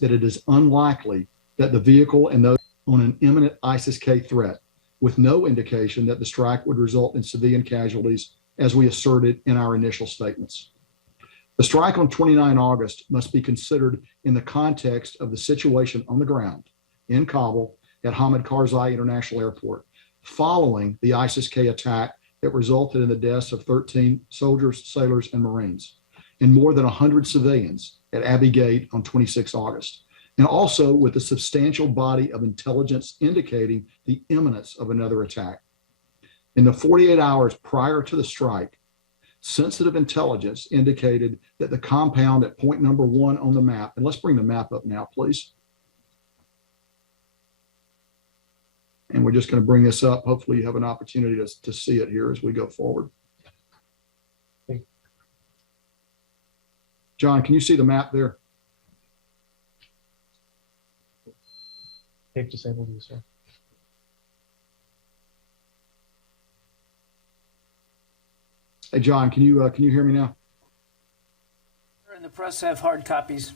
that it is unlikely that the vehicle and those on an imminent ISIS-K threat, with no indication that the strike would result in civilian casualties, as we asserted in our initial statements. The strike on 29 August must be considered in the context of the situation on the ground in Kabul at Hamid Karzai International Airport, following the ISIS-K attack that resulted in the deaths of 13 soldiers, sailors, and Marines, and more than 100 civilians at Abbey Gate on 26 August, and also with a substantial body of intelligence indicating the imminence of another attack. In the 48 hours prior to the strike, sensitive intelligence indicated that the compound at point number 1 on the map, and let's bring the map up now, please. And we're just going to bring this up. Hopefully you have an opportunity to see it here as we go forward. John, can you see the map there? They've disabled you, sir. Hey, John, can you hear me now? And the press have hard copies.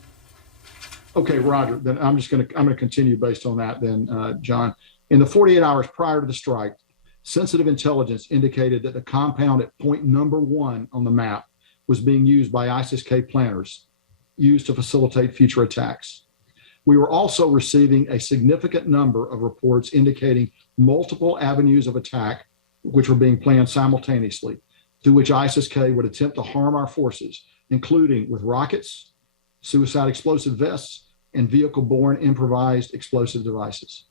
Okay, Roger. Then I'm going to continue based on that. Then, John, in the 48 hours prior to the strike, sensitive intelligence indicated that the compound at point number 1 on the map was being used by ISIS-K planners, used to facilitate future attacks. We were also receiving a significant number of reports indicating multiple avenues of attack, which were being planned simultaneously, through which ISIS-K would attempt to harm our forces, including with rockets, suicide explosive vests, and vehicle-borne improvised explosive devices.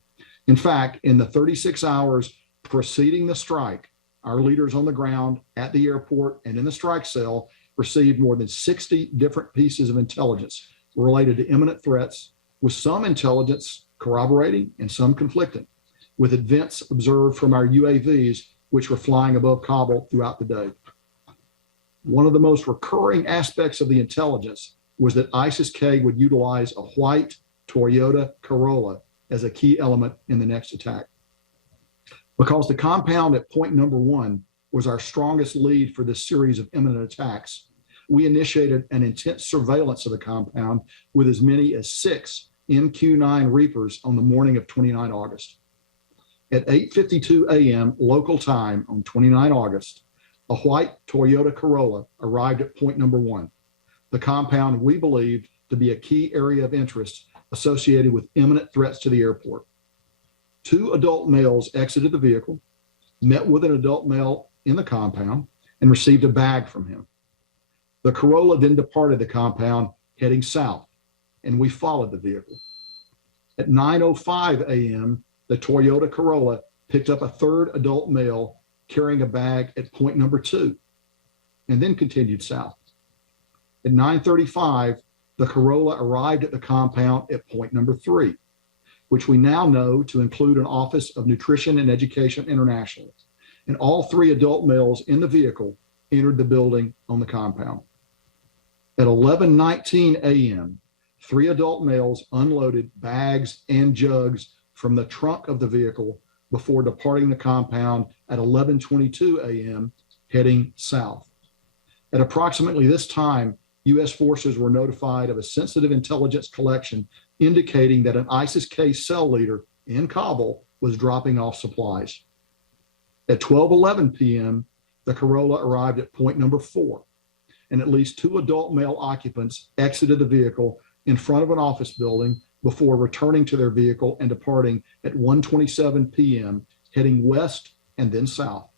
In fact, in the 36 hours preceding the strike, our leaders on the ground, at the airport, and in the strike cell received more than 60 different pieces of intelligence related to imminent threats, with some intelligence corroborating and some conflicting, with events observed from our UAVs, which were flying above Kabul throughout the day. One of the most recurring aspects of the intelligence was that ISIS-K would utilize a white Toyota Corolla as a key element in the next attack. Because the compound at point number 1 was our strongest lead for this series of imminent attacks, we initiated an intense surveillance of the compound with as many as 6 MQ-9 Reapers on the morning of 29 August. At 8:52 a.m. local time on 29 August, a white Toyota Corolla arrived at point number 1, the compound we believed to be a key area of interest associated with imminent threats to the airport. 2 adult males exited the vehicle, met with an adult male in the compound, and received a bag from him. The Corolla then departed the compound heading south, and we followed the vehicle. At 9:05 a.m., the Toyota Corolla picked up a 3rd adult male carrying a bag at point number 2, and then continued south. At 9:35, the Corolla arrived at the compound at point number 3, which we now know to include an Office of Nutrition and Education International, and all 3 adult males in the vehicle entered the building on the compound. At 11:19 a.m., 3 adult males unloaded bags and jugs from the trunk of the vehicle before departing the compound at 11:22 a.m., heading south. At approximately this time, U.S. forces were notified of a sensitive intelligence collection indicating that an ISIS-K cell leader in Kabul was dropping off supplies. At 12:11 p.m., the Corolla arrived at point number 4, and at least 2 adult male occupants exited the vehicle in front of an office building before returning to their vehicle and departing at 1:27 p.m., heading west and then south.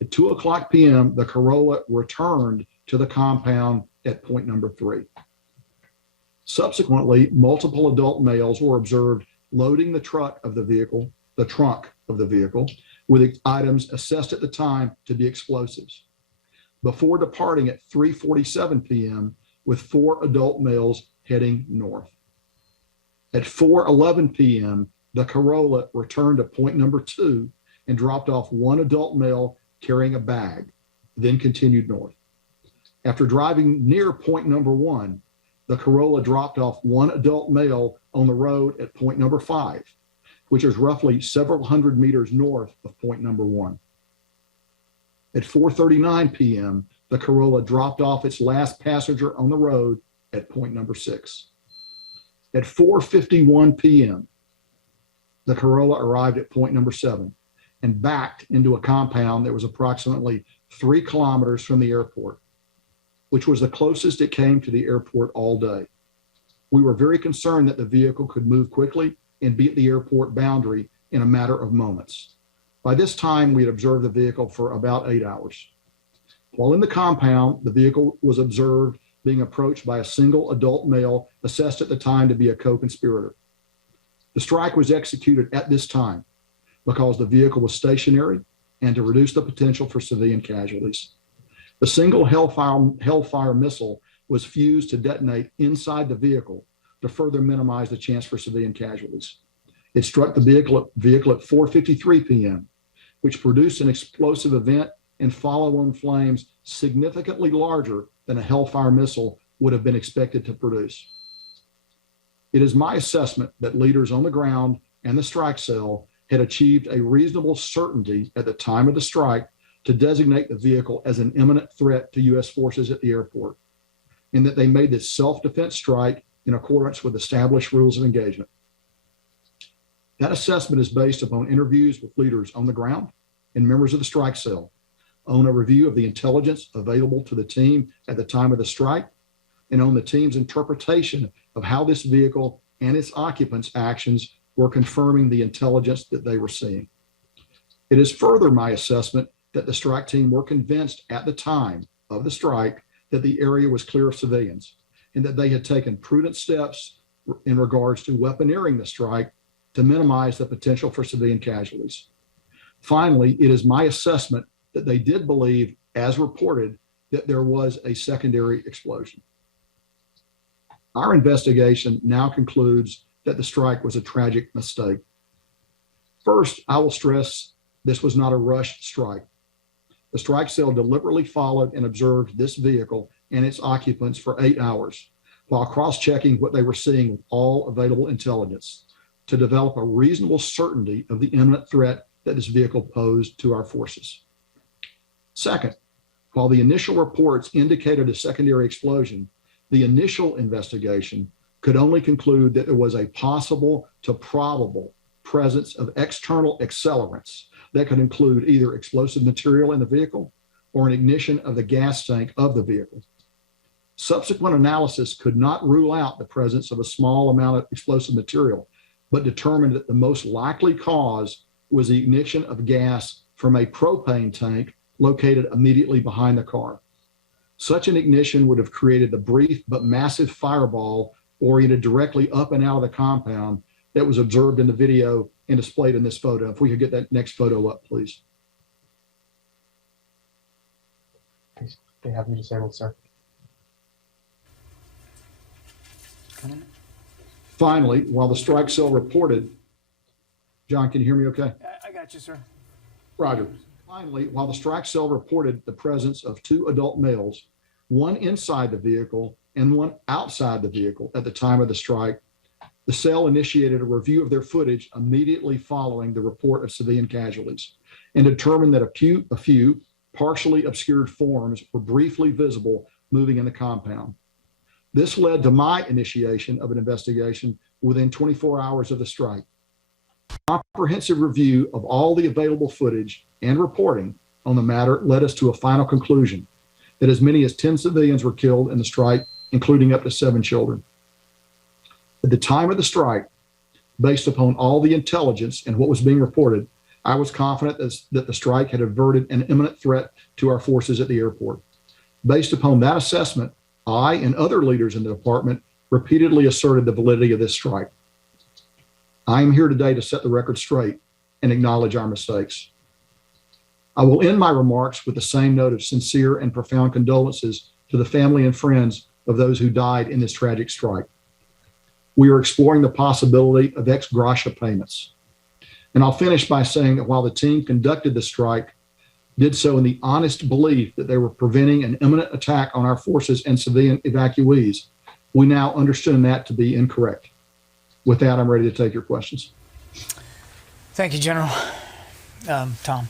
At 2:00 p.m., the Corolla returned to the compound at point number 3. Subsequently, multiple adult males were observed loading the trunk of the vehicle, with items assessed at the time to be explosives, before departing at 3:47 p.m. with 4 adult males heading north. At 4:11 p.m., the Corolla returned to point number 2 and dropped off 1 adult male carrying a bag, then continued north. After driving near point number 1, the Corolla dropped off 1 adult male on the road at point number 5, which is roughly several hundred meters north of point number 1. At 4:39 p.m., the Corolla dropped off its last passenger on the road at point number 6. At 4:51 p.m., the Corolla arrived at point number 7 and backed into a compound that was approximately 3 kilometers from the airport, which was the closest it came to the airport all day. We were very concerned that the vehicle could move quickly and be at the airport boundary in a matter of moments. By this time, we had observed the vehicle for about 8 hours. While in the compound, the vehicle was observed being approached by a single adult male assessed at the time to be a co-conspirator. The strike was executed at this time because the vehicle was stationary and to reduce the potential for civilian casualties. The single Hellfire missile was fused to detonate inside the vehicle to further minimize the chance for civilian casualties. It struck the vehicle at 4:53 p.m., which produced an explosive event and follow-on flames significantly larger than a Hellfire missile would have been expected to produce. It is my assessment that leaders on the ground and the strike cell had achieved a reasonable certainty at the time of the strike to designate the vehicle as an imminent threat to U.S. forces at the airport, and that they made this self-defense strike in accordance with established rules of engagement. That assessment is based upon interviews with leaders on the ground and members of the strike cell, on a review of the intelligence available to the team at the time of the strike, and on the team's interpretation of how this vehicle and its occupants' actions were confirming the intelligence that they were seeing. It is further my assessment that the strike team were convinced at the time of the strike that the area was clear of civilians and that they had taken prudent steps in regards to weaponeering the strike to minimize the potential for civilian casualties. Finally, it is my assessment that they did believe, as reported, that there was a secondary explosion. Our investigation now concludes that the strike was a tragic mistake. First, I will stress this was not a rushed strike. The strike cell deliberately followed and observed this vehicle and its occupants for 8 hours while cross-checking what they were seeing with all available intelligence to develop a reasonable certainty of the imminent threat that this vehicle posed to our forces. Second, while the initial reports indicated a secondary explosion, the initial investigation could only conclude that there was a possible to probable presence of external accelerants that could include either explosive material in the vehicle or an ignition of the gas tank of the vehicle. Subsequent analysis could not rule out the presence of a small amount of explosive material, but determined that the most likely cause was the ignition of gas from a propane tank located immediately behind the car. Such an ignition would have created the brief but massive fireball oriented directly up and out of the compound that was observed in the video and displayed in this photo. If we could get that next photo up, please. They have you disabled, sir. Finally, while the strike cell reported, John, can you hear me okay? I got you, sir. Roger. Finally, while the strike cell reported the presence of 2 adult males, one inside the vehicle and one outside the vehicle at the time of the strike, the cell initiated a review of their footage immediately following the report of civilian casualties and determined that a few partially obscured forms were briefly visible moving in the compound. This led to my initiation of an investigation within 24 hours of the strike. Comprehensive review of all the available footage and reporting on the matter led us to a final conclusion that as many as 10 civilians were killed in the strike, including up to 7 children. At the time of the strike, based upon all the intelligence and what was being reported, I was confident that the strike had averted an imminent threat to our forces at the airport. Based upon that assessment, I and other leaders in the department repeatedly asserted the validity of this strike. I am here today to set the record straight and acknowledge our mistakes. I will end my remarks with the same note of sincere and profound condolences to the family and friends of those who died in this tragic strike. We are exploring the possibility of ex gratia payments. And I'll finish by saying that while the team conducted the strike, did so in the honest belief that they were preventing an imminent attack on our forces and civilian evacuees, we now understand that to be incorrect. With that, I'm ready to take your questions. Thank you, General. Tom.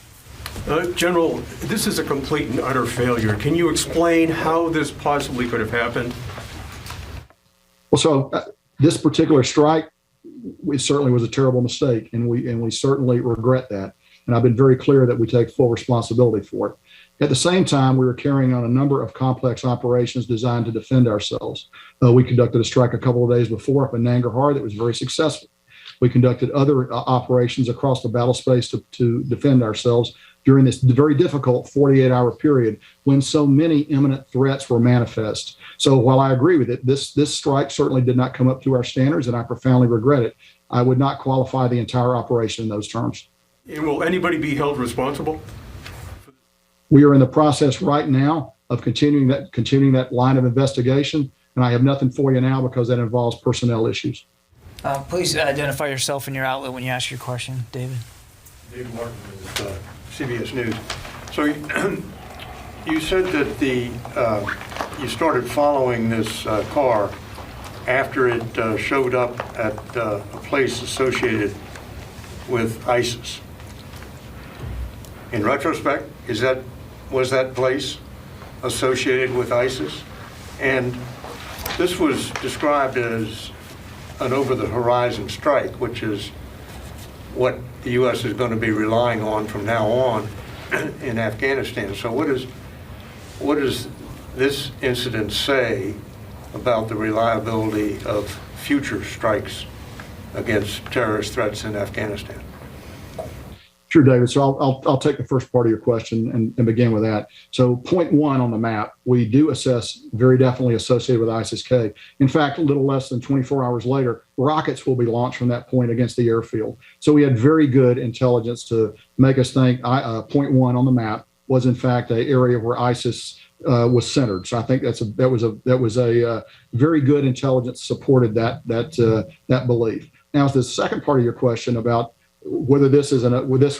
General, this is a complete and utter failure. Can you explain how this possibly could have happened? Well, so This particular strike, it certainly was a terrible mistake, and we certainly regret that. And I've been very clear that we take full responsibility for it. At the same time, we were carrying on a number of complex operations designed to defend ourselves. We conducted a strike a couple of days before up in Nangarhar that was very successful. We conducted other operations across the battle space to defend ourselves during this very difficult 48-hour period when so many imminent threats were manifest. So while I agree with it, this strike certainly did not come up to our standards, and I profoundly regret it. I would not qualify the entire operation in those terms. And will anybody be held responsible? We are in the process right now of continuing that line of investigation, and I have nothing for you now because that involves personnel issues. Please identify yourself and your outlet when you ask your question, David. David Martin is CBS News. So you said that you started following this car after it showed up at a place associated with ISIS. In retrospect, was that place associated with ISIS? And this was described as an over-the-horizon strike, which is what the U.S. is going to be relying on from now on in Afghanistan. So what does this incident say about the reliability of future strikes against terrorist threats in Afghanistan? Sure, David. So I'll take the first part of your question and begin with that. So point one on the map, we do assess very definitely associated with ISIS-K. In fact, a little less than 24 hours later, rockets will be launched from that point against the airfield. So we had very good intelligence to make us think point one on the map was in fact an area where ISIS was centered. So I think that was a very good intelligence supported that belief. Now, the second part of your question about whether this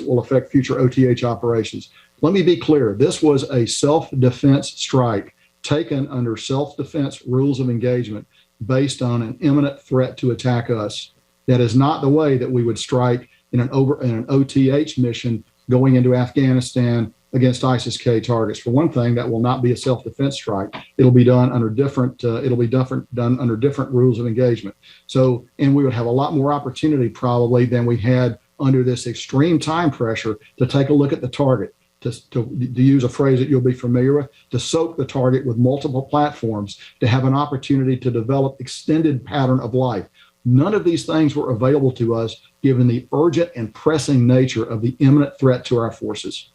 will affect future OTH operations. Let me be clear. This was a self-defense strike taken under self-defense rules of engagement based on an imminent threat to attack us. That is not the way that we would strike in an OTH mission going into Afghanistan against ISIS-K targets. For one thing, that will not be a self-defense strike. It'll be done under different rules of engagement. So, and we would have a lot more opportunity probably than we had under this extreme time pressure to take a look at the target, to use a phrase that you'll be familiar with, to soak the target with multiple platforms, to have an opportunity to develop extended pattern of life. None of these things were available to us given the urgent and pressing nature of the imminent threat to our forces.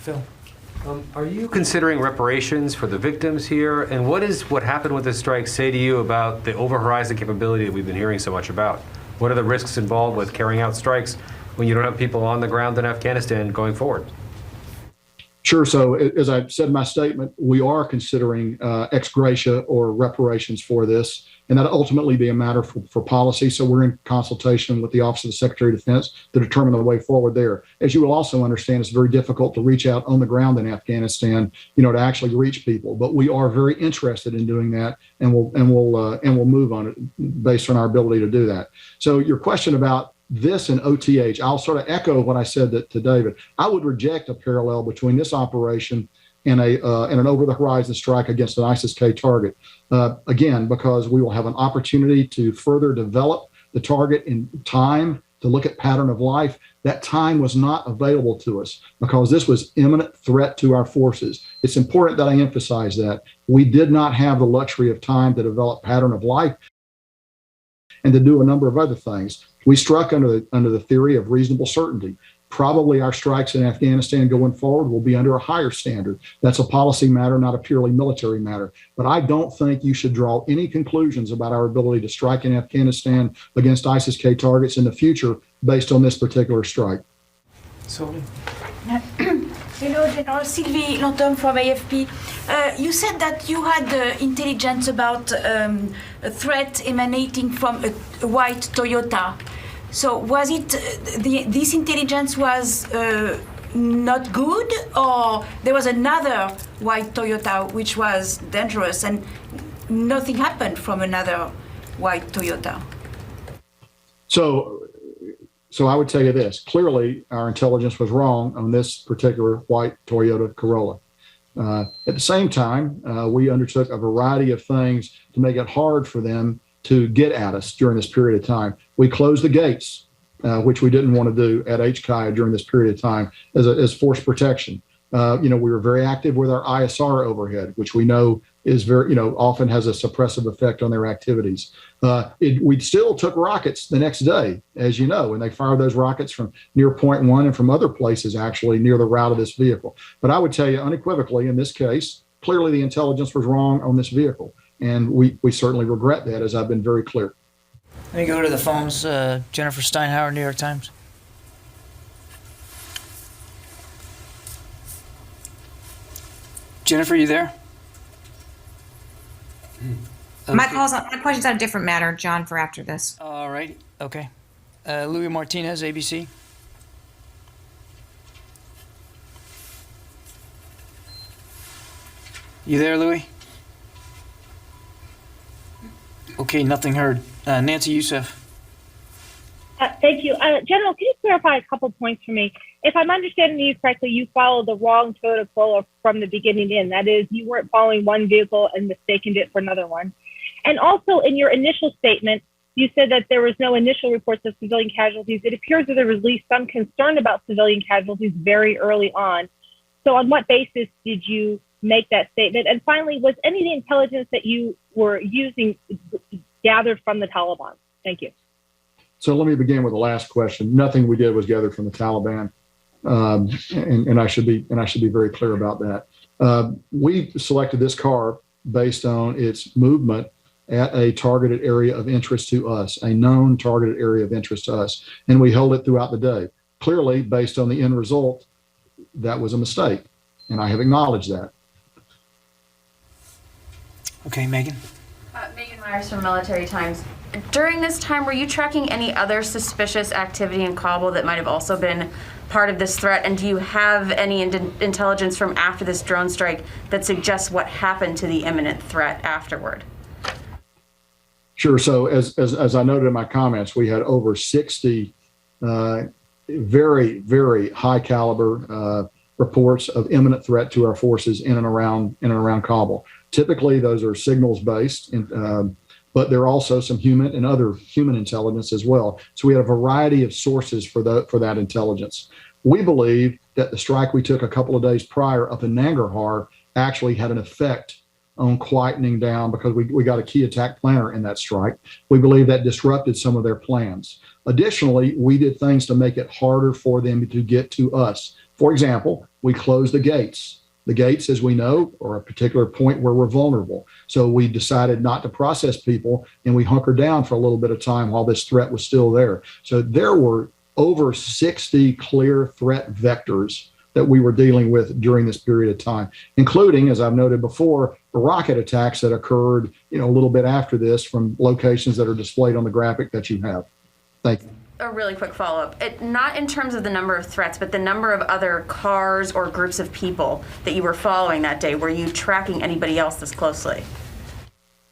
Phil. Are you considering reparations for the victims here? And what happened with this strike say to you about the over-horizon capability that we've been hearing so much about? What are the risks involved with carrying out strikes when you don't have people on the ground in Afghanistan going forward? Sure. So as I said in my statement, we are considering ex gratia or reparations for this, and that'll ultimately be a matter for policy. So we're in consultation with the Office of the Secretary of Defense to determine the way forward there. As you will also understand, it's very difficult to reach out on the ground in Afghanistan, to actually reach people. But we are very interested in doing that, and we'll move on it based on our ability to do that. So your question about this and OTH, I'll sort of echo what I said to David. I would reject a parallel between this operation and an over-the-horizon strike against an ISIS-K target. Again, because we will have an opportunity to further develop the target in time, to look at pattern of life. That time was not available to us because this was imminent threat to our forces. It's important that I emphasize that. We did not have the luxury of time to develop pattern of life and to do a number of other things. We struck under the theory of reasonable certainty. Probably our strikes in Afghanistan going forward will be under a higher standard. That's a policy matter, not a purely military matter. But I don't think you should draw any conclusions about our ability to strike in Afghanistan against ISIS-K targets in the future based on this particular strike. Sylvie. Hello, General. Sylvie Lantom from AFP. You said that you had intelligence about a threat emanating from a white Toyota. So was it this intelligence was not good, or there was another white Toyota which was dangerous and nothing happened from another white Toyota? So I would tell you this. Clearly, our intelligence was wrong on this particular white Toyota Corolla. At the same time, we undertook a variety of things to make it hard for them to get at us during this period of time. We closed the gates, which we didn't want to do at HKIA during this period of time as force protection. We were very active with our ISR overhead, which we know is very, often has a suppressive effect on their activities. We still took rockets the next day, as you know, and they fired those rockets from near Point One and from other places, actually, near the route of this vehicle. But I would tell you unequivocally, in this case, clearly the intelligence was wrong on this vehicle. And we certainly regret that, as I've been very clear. Let me go to the phones. Jennifer Steinhauer, New York Times. Jennifer, you there? My question's on a different matter, John, for after this. All right. Okay. Louis Martinez, ABC. You there, Louis? Okay, nothing heard. Nancy Youssef. Thank you. General, can you clarify a couple points for me? If I'm understanding you correctly, you followed the wrong protocol from the beginning in. That is, you weren't following one vehicle and mistaken it for another one. And also, in your initial statement, you said that there was no initial reports of civilian casualties. It appears that there was at least some concern about civilian casualties very early on. So on what basis did you make that statement? And finally, was any of the intelligence that you were using gathered from the Taliban? Thank you. So let me begin with the last question. Nothing we did was gathered from the Taliban, and I should be very clear about that. We selected this car based on its movement at a targeted area of interest to us, a known targeted area of interest to us, and we held it throughout the day. Clearly, based on the end result, that was a mistake, and I have acknowledged that. Okay, Megan. Megan Myers from Military Times. During this time, were you tracking any other suspicious activity in Kabul that might have also been part of this threat? And do you have any intelligence from after this drone strike that suggests what happened to the imminent threat afterward? Sure. So as I noted in my comments, we had over 60 very, very high caliber reports of imminent threat to our forces in and around Kabul. Typically, those are signals based, but there are also some human and other human intelligence as well. So we had a variety of sources for that intelligence. We believe that the strike we took a couple of days prior up in Nangarhar actually had an effect on quietening down, because we got a key attack planner in that strike. We believe that disrupted some of their plans. Additionally, we did things to make it harder for them to get to us. For example, we closed the gates. The gates, as we know, are a particular point where we're vulnerable. So we decided not to process people, and we hunkered down for a little bit of time while this threat was still there. So there were over 60 clear threat vectors that we were dealing with during this period of time, including, as I've noted before, the rocket attacks that occurred, a little bit after this from locations that are displayed on the graphic that you have. Thank you. A really quick follow-up. Not in terms of the number of threats, but the number of other cars or groups of people that you were following that day. Were you tracking anybody else this closely?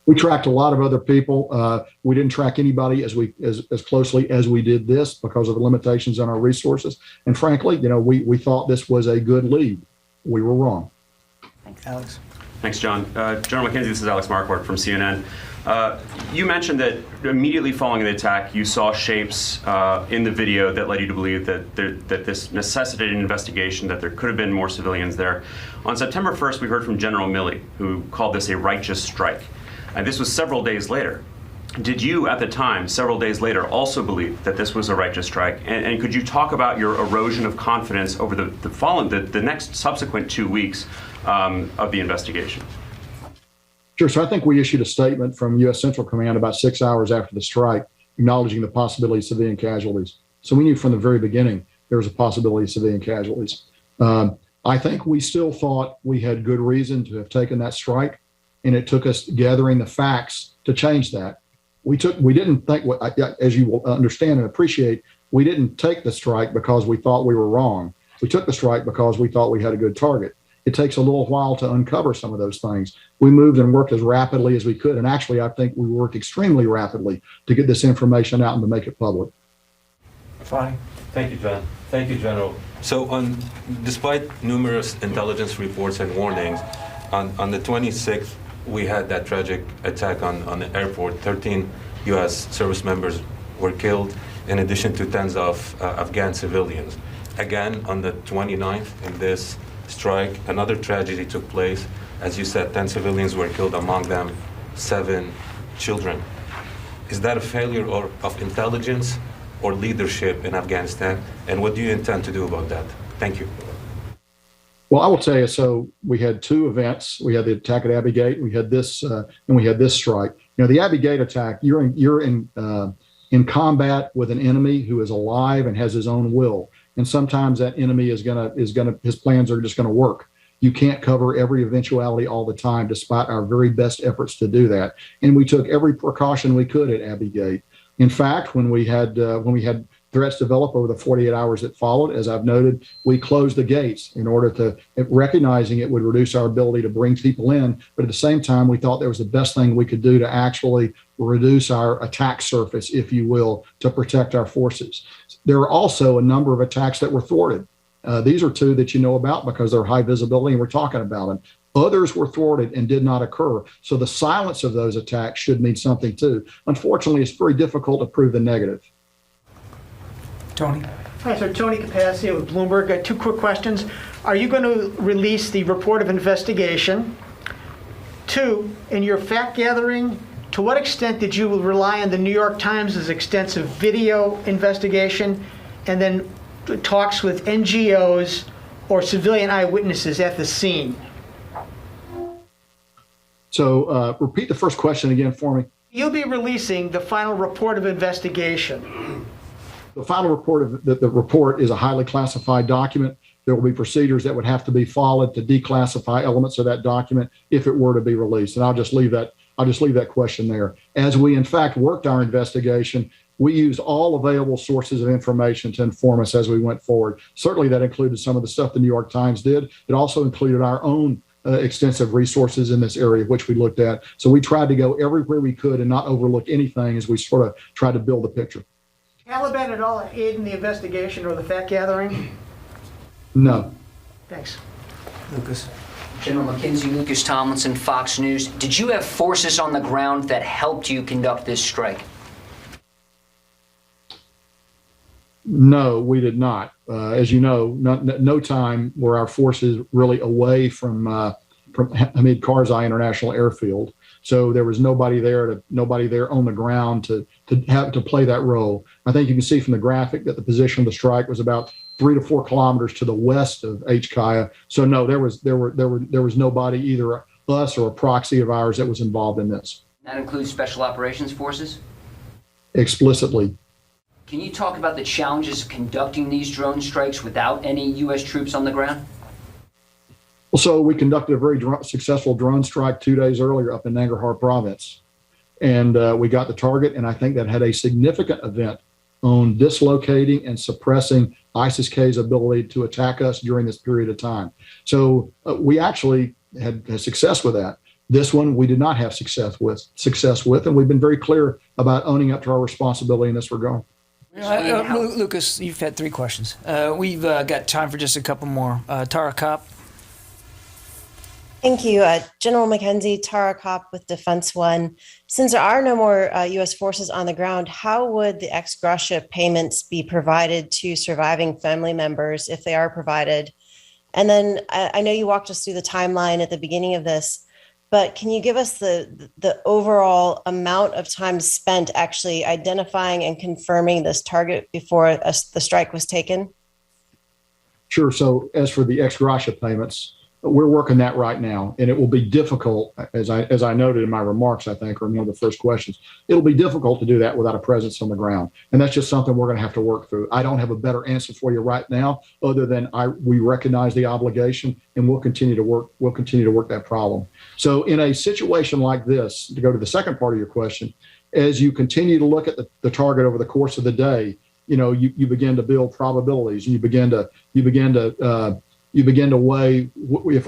We tracked a lot of other people. We didn't track anybody as closely as we did this because of the limitations on our resources. And frankly, we thought this was a good lead. We were wrong. Thanks, Alex. Thanks, John. General McKenzie, this is Alex Marquardt from CNN. You mentioned that immediately following the attack, you saw shapes in the video that led you to believe that this necessitated an investigation, that there could have been more civilians there. On September 1st, we heard from General Milley, who called this a righteous strike. And this was several days later. Did you, at the time, several days later, also believe that this was a righteous strike? And could you talk about your erosion of confidence over the next subsequent 2 weeks of the investigation? Sure. So I think we issued a statement from U.S. Central Command about 6 hours after the strike, acknowledging the possibility of civilian casualties. So we knew from the very beginning there was a possibility of civilian casualties. I think we still thought we had good reason to have taken that strike, and it took us gathering the facts to change that. We didn't think, as you will understand and appreciate, we didn't take the strike because we thought we were wrong. We took the strike because we thought we had a good target. It takes a little while to uncover some of those things. We moved and worked as rapidly as we could. And actually, I think we worked extremely rapidly to get this information out and to make it public. Fine. Thank you, John. Thank you, General. So despite numerous intelligence reports and warnings, on the 26th, we had that tragic attack on the airport. 13 U.S. service members were killed, in addition to tens of Afghan civilians. Again, on the 29th, in this strike, another tragedy took place. As you said, 10 civilians were killed, among them 7 children. Is that a failure of intelligence or leadership in Afghanistan? And what do you intend to do about that? Thank you. Well, I will tell you, so we had 2 events. We had the attack at Abbey Gate, we had this, and we had this strike. You know, the Abbey Gate attack, you're in combat with an enemy who is alive and has his own will. And sometimes that enemy his plans are just gonna work. You can't cover every eventuality all the time, despite our very best efforts to do that. And we took every precaution we could at Abbey Gate. In fact, when we had threats develop over the 48 hours that followed, as I've noted, we closed the gates in order to, recognizing it would reduce our ability to bring people in. But at the same time, we thought that was the best thing we could do to actually reduce our attack surface, if you will, to protect our forces. There are also a number of attacks that were thwarted. These are 2 that you know about because they're high visibility and we're talking about them. Others were thwarted and did not occur. So the silence of those attacks should mean something too. Unfortunately, it's very difficult to prove the negative. Tony. Hi, so Tony Capaccio with Bloomberg. Got 2 quick questions. Are you going to release the report of investigation? 2, in your fact gathering, to what extent did you rely on the New York Times' extensive video investigation and then talks with NGOs or civilian eyewitnesses at the scene? So repeat the first question again for me. You'll be releasing the final report of investigation. The final report the report is a highly classified document. There will be procedures that would have to be followed to declassify elements of that document if it were to be released. And I'll just leave that question there. As we in fact worked our investigation, we used all available sources of information to inform us as we went forward. Certainly that included some of the stuff the New York Times did. It also included our own extensive resources in this area, which we looked at. So we tried to go everywhere we could and not overlook anything as we sort of tried to build the picture. Taliban at all aid in the investigation or the fact gathering? No. Thanks. Lucas. General McKenzie, Lucas Tomlinson, Fox News. Did you have forces on the ground that helped you conduct this strike? No, we did not. As you know, no time were our forces really away from Hamid Karzai International Airfield. So there was nobody there on the ground to have to play that role. I think you can see from the graphic that the position of the strike was about 3 to 4 kilometers to the west of HKIA. So no, there was nobody, either us or a proxy of ours, that was involved in this. That includes Special Operations Forces? Explicitly. Can you talk about the challenges of conducting these drone strikes without any U.S. troops on the ground? Well, so we conducted a very successful drone strike 2 days earlier up in Nangarhar province. And we got the target, and I think that had a significant event on dislocating and suppressing ISIS-K's ability to attack us during this period of time. So we actually had success with that. This one we did not have success with, and we've been very clear about owning up to our responsibility in this regard. Lucas, you've had 3 questions. We've got time for just a couple more. Tara Kopp. Thank you. General McKenzie, Tara Kopp with Defense One. Since there are no more U.S. forces on the ground, how would the ex gratia payments be provided to surviving family members, if they are provided? And then I know you walked us through the timeline at the beginning of this, but can you give us the overall amount of time spent actually identifying and confirming this target before the strike was taken? Sure. So as for the ex gratia payments, we're working that right now, and it will be difficult, as I noted in my remarks, I think, or in one of the first questions. It'll be difficult to do that without a presence on the ground, and that's just something we're going to have to work through. I don't have a better answer for you right now, other than we recognize the obligation, and we'll continue to work that problem. So, in a situation like this, to go to the second part of your question, as you continue to look at the target over the course of the day, you begin to build probabilities, and you begin to weigh,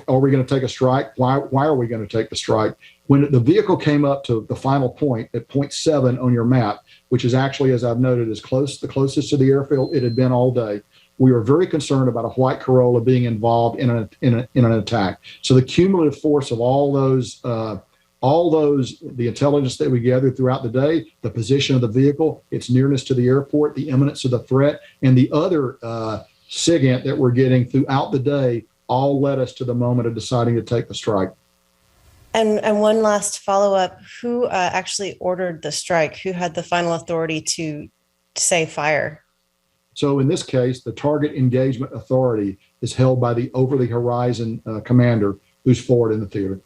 are we going to take a strike? Why are we going to take the strike? When the vehicle came up to the final point at point 7 on your map, which is actually, as I've noted, the closest to the airfield it had been all day, we were very concerned about a white Corolla being involved in an attack. So the cumulative force of all those All those, the intelligence that we gathered throughout the day, the position of the vehicle, its nearness to the airport, the imminence of the threat, and the other SIGINT that we're getting throughout the day all led us to the moment of deciding to take the strike. And one last follow-up, who actually ordered the strike? Who had the final authority to say fire? So in this case, the target engagement authority is held by the over-the-horizon commander who's forward in the theater.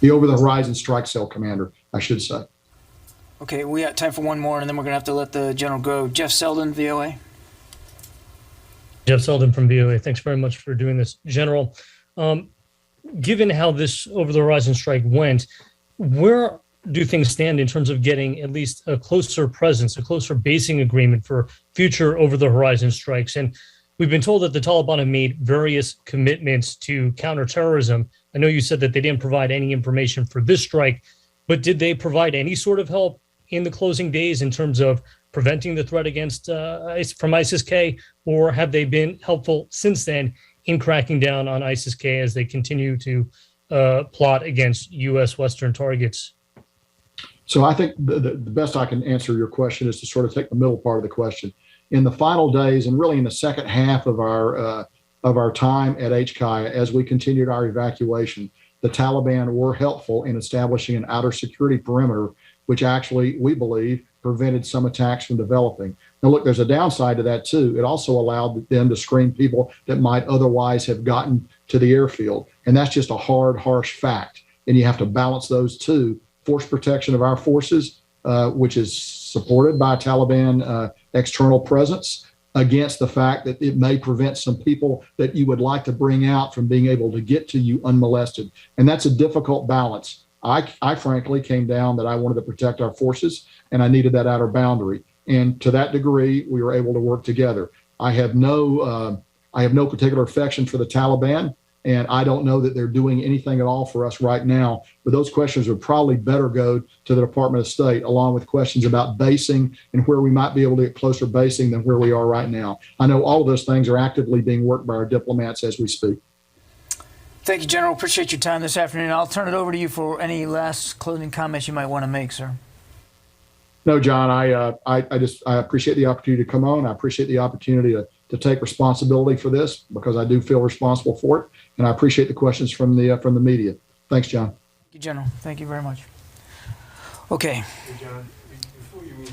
The over-the-horizon strike cell commander, I should say. Okay, we got time for one more, and then we're going to have to let the general go. Jeff Selden, VOA. Jeff Selden from VOA. Thanks very much for doing this. General, given how this over-the-horizon strike went, where do things stand in terms of getting at least a closer presence, a closer basing agreement for future over-the-horizon strikes? And we've been told that the Taliban have made various commitments to counterterrorism. I know you said that they didn't provide any information for this strike, but did they provide any sort of help in the closing days in terms of preventing the threat against from ISIS-K, or have they been helpful since then in cracking down on ISIS-K as they continue to plot against U.S. Western targets? So I think the best I can answer your question is to sort of take the middle part of the question. In the final days, and really in the second half of our time at HKIA, as we continued our evacuation, the Taliban were helpful in establishing an outer security perimeter, which actually, we believe, prevented some attacks from developing. Now, look, there's a downside to that, too. It also allowed them to screen people that might otherwise have gotten to the airfield. And that's just a hard, harsh fact. And you have to balance those two. Force protection of our forces, which is supported by Taliban external presence, against the fact that it may prevent some people that you would like to bring out from being able to get to you unmolested. And that's a difficult balance. I frankly came down that I wanted to protect our forces, and I needed that outer boundary. And to that degree, we were able to work together. I have no particular affection for the Taliban, and I don't know that they're doing anything at all for us right now. But those questions would probably better go to the Department of State, along with questions about basing and where we might be able to get closer basing than where we are right now. I know all of those things are actively being worked by our diplomats as we speak. Thank you, General. Appreciate your time this afternoon. I'll turn it over to you for any last closing comments you might want to make, sir. No, John, I appreciate the opportunity to come on. I appreciate the opportunity to take responsibility for this, because I do feel responsible for it. And I appreciate the questions from the media. Thanks, John. Thank you, General. Thank you very much. Okay. Hey, John, before you move